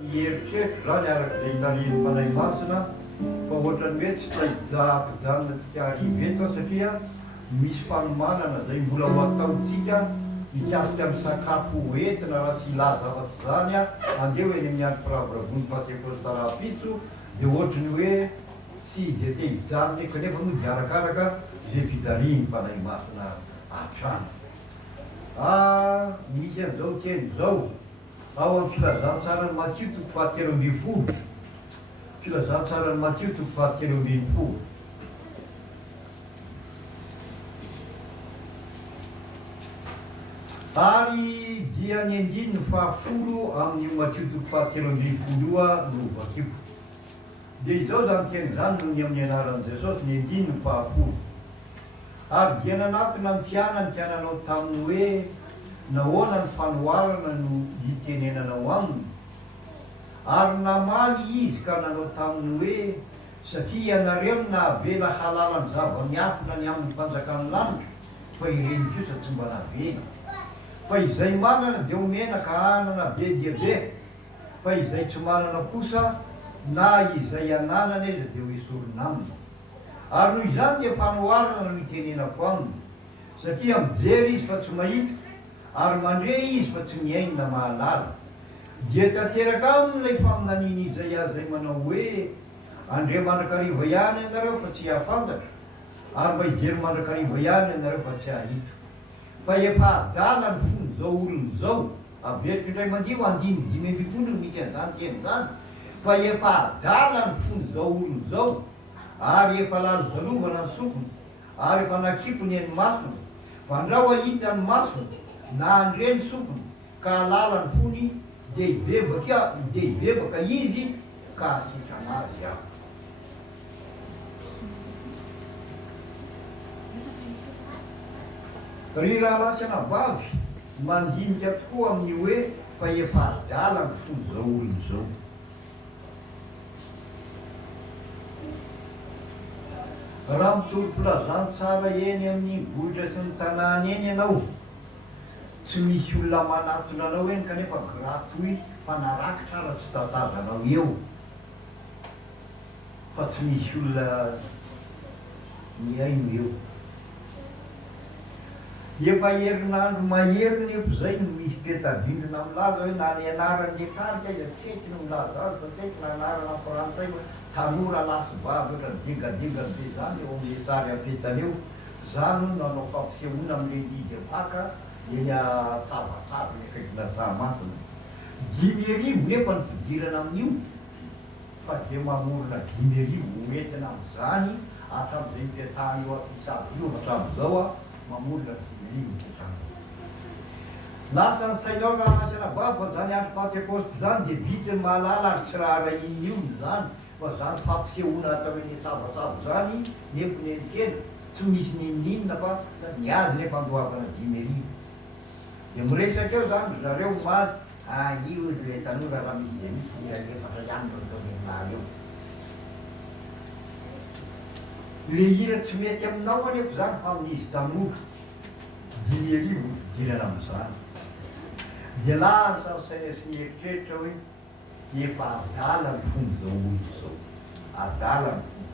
Mieritreritro zany araka izay hitarihany fanay masina fa ohatrany hoe tsy tahijahajanona tsika arivo eto satria misy fanomanana zay mbola ho ataotsika mikasika amin'ny sakafo entina raha tsy ilaza afa-tsy zany andeha eny amin'ny andro firavorabony pasepostarapitso dia ohatrany hoe tsy de te hijanona kanefa moa dia arakaraka zay fitarihany fanay masina atrano. Misy an'izao teny zao ao amin'ny filazantsarany Matthieu toko fahatelo ambin'ny folo, filazantsarany Matthieu toko fahatelo ambin'ny folo. Ary dia ny andiny ny fahafolo amin'io Matthieu toko fahatelo ambin'ny folo io no vakiko. Dia izao zany teny zany no ny amin'ny anaran'i Jesosy ny andiny ny fahafolo. Ary dia nanatona ny fianany fiananao taminy hoe nahoana ny fanoharana no hitenenanao aminy. Ary namaly izy ka nanao taminy hoe satria ianareo nahavela halala ny zava-miafina ny amin'ny mpanjakany lanitra fa ireny kosa tsy mba navela. Fa izay manana dia omena ka anana be dia be, fa izay tsy manana kosa na izay ananana izy dia ho esorina aminy. Ary noho izany dia fanoharana no hitenenako aminy, satria mijery izy fa tsy mahita, ary mandre izy fa tsy miaina mahalala. Dia tanteraka amin'ilay faminaniana Isaia zay manao hoe andre mandrakariva ihany ianareo fa tsy hahafantatra, ary mba hijery mandrakariva ihany ianareo fa tsy hahita. Fa efa adala ny fony zao olona zao, averiko indray mandio andiny dimy ambin'ny folo misy an'izany teny zany, fa efa adala ny fony zao olona zao, ary efa lalo zalovana ny sofiny, ary efa nakipo ny eny masony, fa andrao ahita ny masony na andre ny sofiny ka alala ny fony dia hibebaka izy ka asitrana azy aho. Ry raha lasana vavy mandinika tokoa amin'ny hoe fa efa adala ny fony zao olona zao. Raha mitory filazany tsara eny amin'ny vohitra sy ny tanàna eny ianao, tsy misy olona manatona anao eny kanefa gratoit fanarakitra raha tsy tatazanao eo, fa tsy misy olona miaino eo. Efa herinandro mahery nefa zay no misy petadindrina milaza hoe na ny anaran'ny etarika izy tseky no milaza azy fa tseky na anarana frantsay hoe tanora lasy vavy oatra dingadinga be zany eo amin'ny sary apetany eo. Zany no nanao fampisehoana amin'le lidy apaka eny atsavatsava ny akaikina tsahamatiny. 5,000 nefa ny fidirana amin'io, fa de mamorona 5,000 hoentina amin'izany hatram'izay mipetahany eo ampisavy io hatram'izao mamorona 5,000 mipetahany. Lasa ny sainao raha lasana vavy fa zany andro Pentecoste zany de vity ny mahalala ary tsy raha rahiny io zany, fa zany fampisehoana atao eny tsavatsava zany nefa ny kely tsy misy ninina fa niazy nefa andohavana 5,000. De miresaka eo zany zareo maly io le tanora raha misy de misy efatra ihany no atao nenahy eo. Le hira tsy mety aminao anefa zany fa amin'izy tanora 5,000 fidirana amin'izany. De lasa ny saina sy ny eritreritra hoe efa adala ny fony zao olo zao, adala ny fony.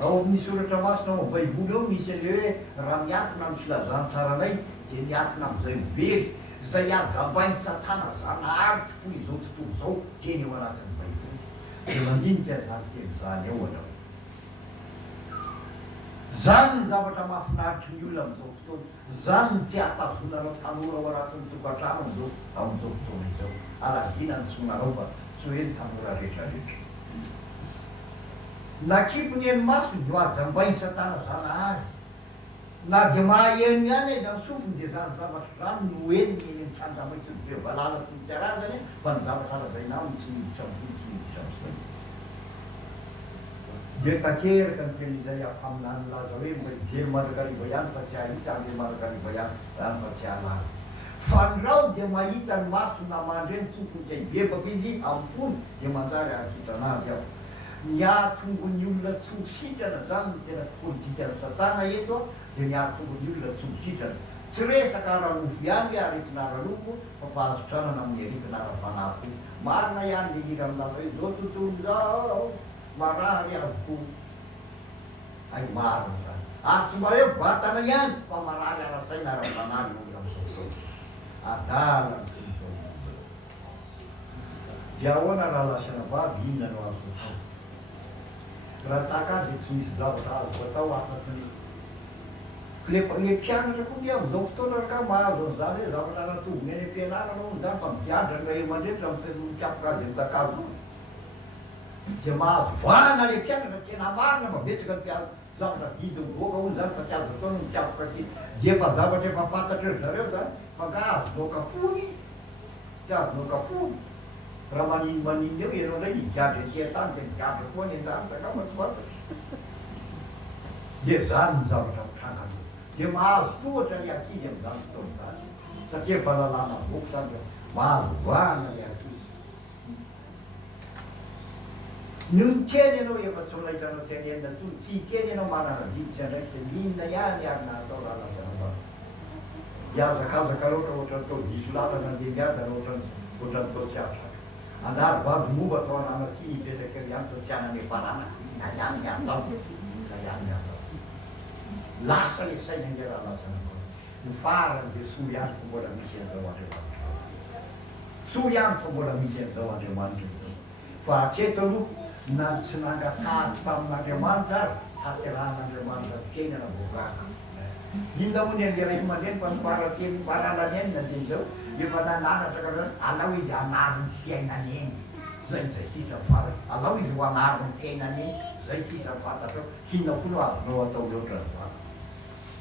Ao amin'ny soratra masina ao amin'ny baiboly eo misy an'le hoe raha miakina amin'ny filazantsaranay de miakina amin'izay very zay agabainy satana zanahary tokoa izao tontolo zao teny eo anatin'ny baiboly. De mandinika zany teny zany eo anao. Zany ny zavatra mahafinaritra ny olona amin'izao fotoana, zany ny tsy ahatazonareo tanora ao anatin'ny tokantrano amin'izao fotoana izao. Aladina ny tsonareo fa tsy hoe ny tanora rehetrarehetra. Nakipo ny eny masony no ajambainy satana zanahary, na de mahaheno ihany izy amin'ny sofiny de zany zavatra zany no eniny eny amin'ny trandramaitso ny be valala sy ny tiarazany fa ny zavatra lazaina aminy tsy miditra amin'ny tsy miditra amin'izay. De tanteraka ny teny izay afaminany laza hoe mba hijery mandrakariva ihany fa tsy hahita, ame mandrakariva ihany zany fa tsy halala. Fa ndrao de mahita ny maso na mandre ny tokony ka hibebaka izy amin'ny fony de manjary ahasitrana azy aho. Ny ahatongony olona tsy ho sitrana zany ny tena politikany satana eto, de ny ahatongony olona tsy ho sitrana Tsy resaka ara-lofo ihany aretina ara-lofo fa fahazotranana amin'ny aretina ara-panafo. Marina ihany le hira milaza hoe zao tontolo zao marary avokoa. Ay marina zany. Ary tsy mba hoe vatana ihany fa marary ara-saina ara-panahy olona amin'izao. Adala ny tontolo. Dia ahoana raha lasana vavy inona no azo atao? Raha tahaka azy tsy misy zavatra azo atao afaky le mpianatra koa dia amin'izao fotoana ka mahazo an'izany hoe zavatra anatobiny any am-pianarana moa zany fa miviadra ny ray aman-dreny raha mikapoka azy an-tsakafo. Dia mahazo voana le mpianatra tena marina fa betsaka ny mpianatra zavatra didy mivoaka hono zany fa tsy azo atao no mikapoka aty. Dia efa zavatra efa fantatra ry zareo zany fa ka azonao kapony, tsy azonao kapony. Raha maninona eo ianao indray higadra etỳ an-tany dia migadra koa any an-danitra ka tsy fantatra. Dia zany ny zavatra mitranga. Dia mahazo tohatra ny ankizy amin'izany fotoana zany satria fahalalana boky zany dia mahazo voana ny ankizy. Ny miteny ianao efa tsy manaitranao tenenina toy, tsy hiteny ianao manana diditra ndraiky dia inona ihany ary natao raha lazana vavy. Hiazakazaka loatra ohatran'ny tao diso lalana andeha miadana ohatran'ny tao tsy afaka. Andary vavy mova atao ananaky hipetraka eo ihany tao tsy hanany efarana. Na ihany ny andao, na ihany ny andao. Lasa le saina nge raha lasana vao. Ny farany dia soa ihany fa mbola misy an'izao Andriamanitra. Soa ihany fa mbola misy an'izao Andriamanitra. Fa hatreto aloha na tsy nangatahany tamin'Andriamanitra ary haterahan'Andriamanitra fiainana voakasa. Inona moa ny an'le ray aman-dreny fa nifarateny faralany eny na dia izao efa nananatra ka zany alao izy hanary ny fiainany eny. Zay sisa fara. Alao izy ho hanary ny fiainany eny. Zay sisa fantatra hinona foana azonao atao loatra zany.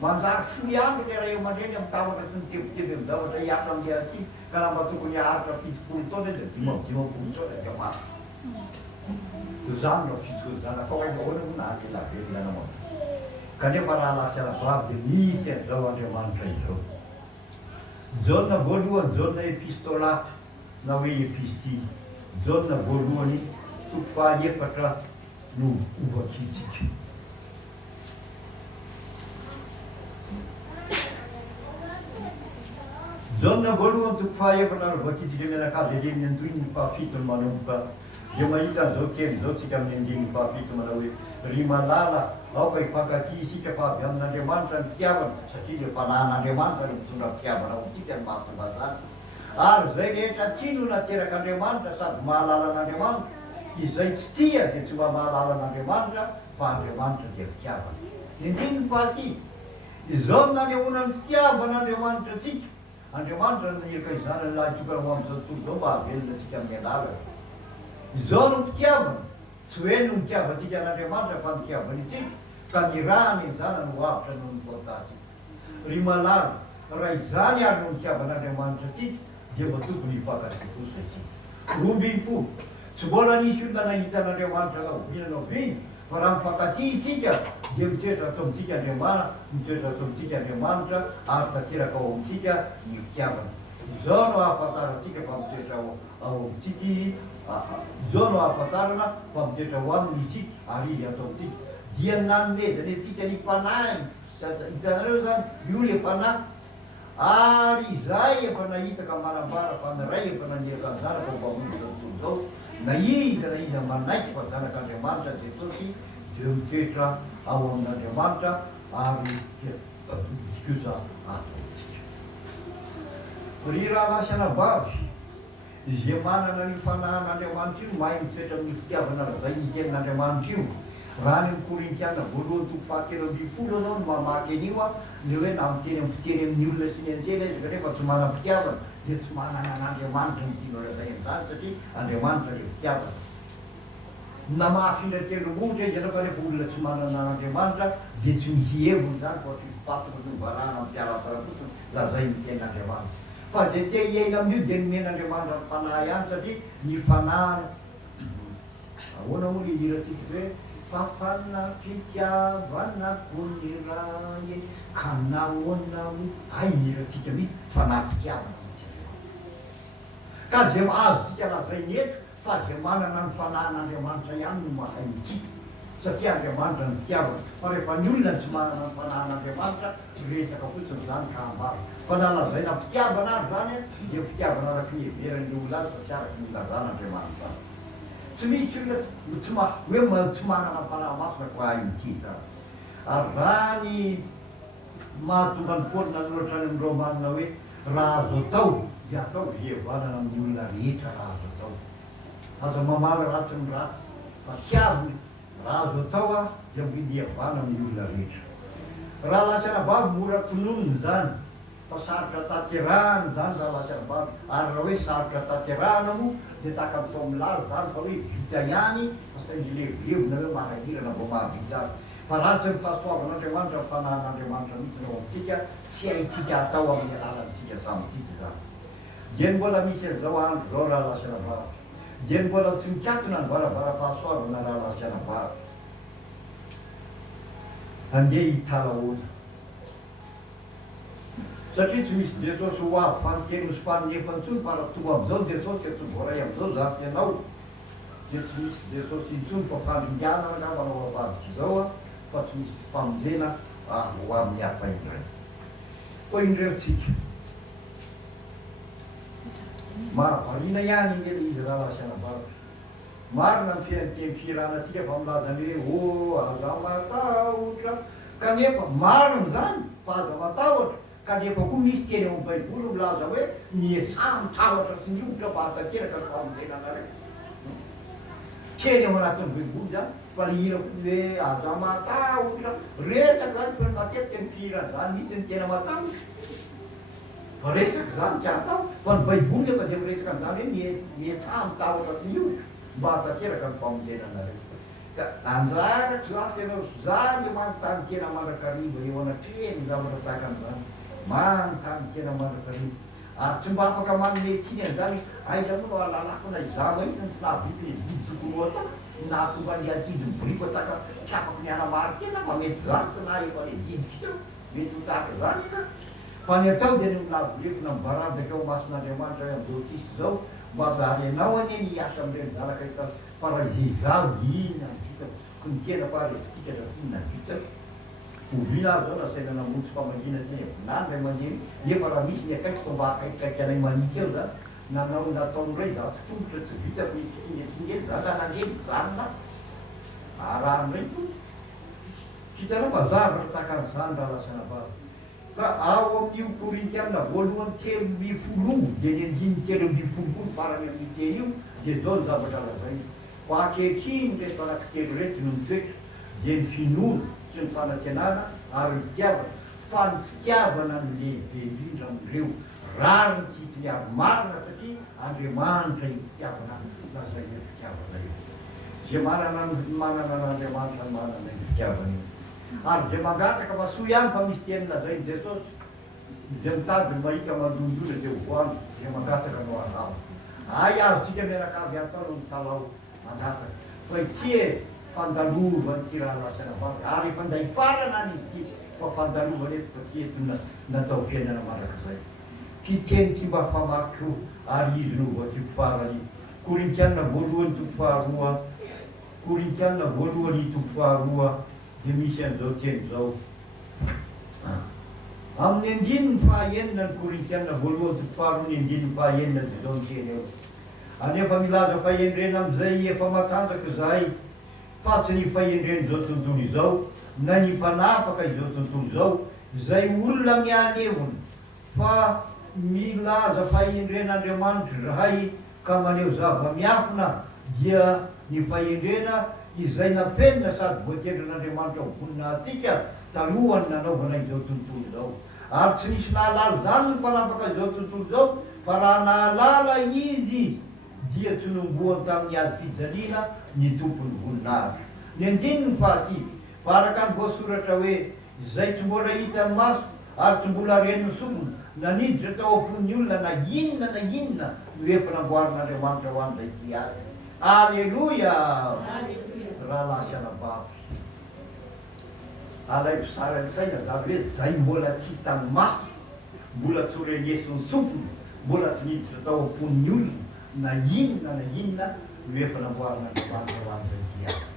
Manjary soa ihany le ray aman-dreny amin'ny tavatra sy ny teboteby amin'ny zavatra hiatra amin'ilay aty ka raha mba tokony haharitra 70 taona dia 50 taona dia maro. Zany no fitoko zanaka ao ahoana moa na elavelona namao. Kanefa raha lasana vavy dia misy an'izao Andriamanitra izao. Jaune voalohany jaune epistola na hoe epistily. Jaune voalohany toko fahaefatra no ovakitsika. Jaune voalohany toko fahaefatra no ovakitsika mianakavy eleny andoiny ny fahafito no manomboka. Dia mahita an'izao teny izao tsika amin'ny andiny fahafito manao hoe ry malala ao fa hifankatia isika fa avy amin'Andriamanitra ny fitiavana satria dia fanahin'Andriamanitra ny mitondra fitiavana amintsika ny mahatonga zany. Ary zay rehetra tia no naterak'Andriamanitra sady mahalala an'Andriamanitra. Izay tsy tia dia tsy mba mahalala an'Andriamanitra fa Andriamanitra dia fitiavana. Indiny ny fahasivy. Izao nanehoana ny fitiavan'Andriamanitra antsika. Andriamanitra niraka izany lahy tokana ho amin'izao tontolo izao mba havelona antsika amin'ny alala. Izao no fitiavana. Tsy hoe no mitiavantsika an'Andriamanitra fa mitiavany itsika ka ny rahany izany no avitra noho ny voatatsika. Ry malala, raha izany ary no mitiavan'Andriamanitra atsika dia mba tokony hifankatia kosa itsika. Rombim-polo. Tsy mbola nisy olona nahita an'Andriamanitra laovinana viny fa raha mifankatia isika dia mitoetra atao amintsika Andriamanitra, mitoetra atao amintsika Andriamanitra ary tanteraka ao amintsika ny fitiavana. Izao no ahafantarantsika fa mitoetra ao amintsika. Izao no ahafantarana fa mitoetra ho aminy isika ary izy atao amintsika. Dia nanomezany antsika ny fanahy. Hitanareo zany io le fanahy. Ary izay efa nahitaka manambara fa ny ray efa naniraka ny zanaka mba momba tontolo izao. Na iza manaiky fa zanak'Andriamanitra Jesosy dia mitoetra ao amin'Andriamanitra ary kosa ataontsika. Ry raha lasana vavy izay manana ny fanahin'Andriamanitra io mahay mitoetra amin'ny fitiavana zay ny tenin'Andriamanitra io. Raha ny Korintiana voalohany toko fahatelo ambin'ny folo anao no mamaky an'io ny hoe na miteny amin'ny fiteny amin'ny olona sy ny antsela izy kanefa tsy manam-pitiavana dia tsy manana an'Andriamanitra ny tianao lazay amin'izany satria Andriamanitra le fitiavana. Na mahafindra telo-bohitra izy anao kanefa olona tsy manana an'Andriamanitra dia tsy misy heviny zany fa tsy fapaka no varahana amin'ny fiara-bara fotsiny lazay ny tenin'Andriamanitra. Fa dia te hiaina amin'io dia nomen'Andriamanitra ny fanahy ihany satria ny fanahiny. Ahoana moa le hiratsika hoe fafanafitiavanako ny ray ka nahoana mo ay hiratsika mihitsy fanafitiavana. Ka dia azotsika lazay ny eto fa dia manana ny fanahin'Andriamanitra ihany no mahay mitsika satria Andriamanitra ny fitiavana. Fa rehefa ny olona tsy manana ny fanahin'Andriamanitra, resaka fotsiny zany ka hambara. Fa nalazaina fitiavana ary zany dia fitiavana araka ny heverandreo olona azy satria araka ny ilazan'Andriamanitra. Tsy misy olona hoe tsy manana fanahy masina ko hain'ity zany. Ary zany mahatonga ny Paoly nanoratra any amin'ny Romanina hoe raha azo atao dia atao hevanana amin'ny olona rehetra raha azo atao. Aza mamaly ratsy ny ratsy, fa tiaviny raha azo atao dia mily hevanana amin'ny olona rehetra. Raha lasanabavy mora tononony zany, fa sarotra tanterahana zany raha lasanabavy. Ary raha hoe sarotra tanterahana moa dia tahaka atao milaza zany fa hoe vita ihany fa saingy levolevona hoe manahirana mbo mahavita azy. Fa ratsy ny fahasoavan'Andriamanitra ny fanahin'Andriamanitra mihitsy ao amintsika, tsy haintsika atao amin'ny alalantsika samitsika zany. Dia ny mbola misy an'izao andro zao raha lasanabavy, dia ny mbola tsy mikatona ny varavara-pahasoavana raha lasanabavy. Andeha hitalaona. Satria tsy misy Jesosy ho avy fanonteny sy fanonefa intsony fa raha tonga amin'izao Jesosy dia tonga voaray amin'izao zafy ianao. Dia tsy misy Jesosy intsony fa fandringanana ka manao avadika izao fa tsy misy famonjena ho amin'ny hafa indray. Koa indreotsika. Mahavariana ihany ingely izy raha lasanabavy. Marina ny fiain'ny firanantsika fa milaza ny hoe aza matahotra, kanefa marina zany fa aza matahotra, kanefa koa misy teny ao amin'ny Baiboly milaza hoe miesah mitahotra sy niotra fa hatateraka ny famonjenanareo. Teny ao anatin'ny Baiboly zany fa le hira hoe aza matahotra, resaka zany fa matetika ny fihirana zany mihitsy ny tena matahotra. Fa resaka zany tsy atao, fa ny Baiboly efa dia miresaka an'izany hoe miesah mitahotra sy niotra mba hatateraka ny famonjenanareo. Ka anjarako zasy ianao zany manontany tena mandrakariva eo anatrehany zavatra tahaka an'izany. Manontany tena mandrakariva. Ary tsy mba afaka manome tsiny an'izany, aiza moa no ahalalako na izao hoe tsy nahavita didisokono atao, na tonga ny atidy briko tahaka tsy afaka mianamary tena fa mety zany tsy na efa le didiky teo, mety ho tahaka zany ka. Fa ny atao dia ny milavolefona mivarabaka ao mason'Andriamanitra amin'izao tsisy zao, mba zary ianao anie niasa amin'ireny zalaka hitany fa raha izao inona ny vitako, ko ny tena fa rehetika raha inona ny vitako. Ovina azy zao nasaina namontsy famahina teny avinany ray aman-dreny, nefa raha misy ny akaiky fa mba akaikikaiky anay manika eo zany, nanao nataon'iray za tsy tongotra tsy vitako itsingely za ka nandeha mijanona arahan'iray to. Hitanao fa zavatra tahaka an'izany raha lasanabavy. Ka ao amin'io Korintiana voalohany 3:10 dia ny 3:10 farany amin'ny teny io dia zao ny zavatra lazaina. Fa ankehitriny rehefa anankitelo reto no mitoetra dia ny finoana sy ny fanantenana ary ny fitiavana, fa ny fitiavana ny lehibe indrindra amin'ireo rary ny titiny ary marina satria Andriamanitra io fitiavana lazaina fitiavana io. Zay manana n'Andriamanitra manana io fitiavana io. Ary zay mangataka fa soa ihany fa misy teny lazainy Jesosy, zay mitady ny mahita mandondona dia hovoany, zay mangataka no azao. Ay azotsika mianakavy ihany tao no mitalao mangataka. Fa ity fandalova ny raha lasanabavy, ary efa anday farana any izy ity, fa fandalova reto satria eto natao fiainana mandrakizay. Fiteny tsy mba famaky ary izy no voatsiko farany. Korintiana voalohany toko faharoa, Korintiana voalohany toko faharoa, dia misy an'izao teny zao. Amin'ny andininy fahaenina ny Korintiana voalohany toko faharoa ny andininy fahaenina dia zao ny teny eo. Anefa milaza fahendrena amin'izay efa matanjaka zahay, fa tsy ny fahendreny zao tontolo izao, na ny fanafaka izao tontolo izao, zay olona mialevona, fa milaza fahendren'Andriamanitra zahay ka maneho zava-miafina dia ny fahendrena izay napenina sady voatendrin'Andriamanitra ho voninahitsika talohany nanaovana izao tontolo izao. Ary tsy nisy nahalala zany ny mpanapaka izao tontolo izao, fa raha nahalala izy dia tsy nomboany tamin'ny ady fijaliana ny tompony voninahitra. Ny andininy fahasivy, fa araka ny voasoratra hoe izay tsy mbola hita ny maso ary tsy mbola reniny sofina, naniditra tao am-pon'ny olona na inona no efa namboarin'Andriamanitra ho an'izay ty azy. Alleluia! Raha lasanabavy. Alaiko sara an-tsaina za hoe zay mbola tsy hitan'ny maso, mbola tsy ho renesiny sofina, mbola tsy niditra tao am-pon'ny olona na inona no efa namboarin'Andriamanitra ho an'izay ty azy.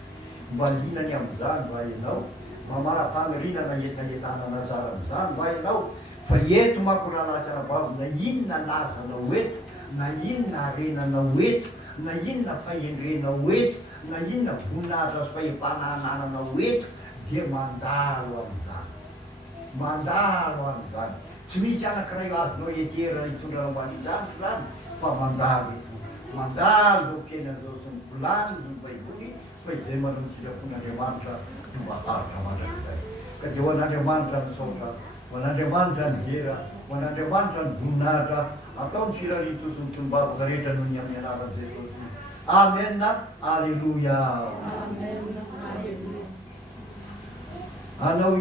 mba linany amin'izany mba ianao, mamara-panorinana etaetana anazara amin'izany mba ianao, fa eto manko raha lasanavavy na inona lazanao eto, na inona arenanao eto, na inona fahendrenao eto, na inona voninahitra sy fahefanahanananao eto, dia mandalo amin'izany, mandalo amin'izany. Tsy misy anankiray azonao eterana hitondrana hoan'izany zany, fa mandalo eto, mandalo kenan'izao sy ny volany ny baiboly, fa izay manombotsika fon'Andriamanitra fomba haritra mandrakizay. Ka dia ho an'Andriamanitra ny saotra, ho an'Andriamanitra ny gera, ho an'Andriamanitra ny voninahitra, atao ny firarito sy ny tombavaka rehetra noho ny amin'ny anaran'i Jesosy. Amen, alleluia. Anao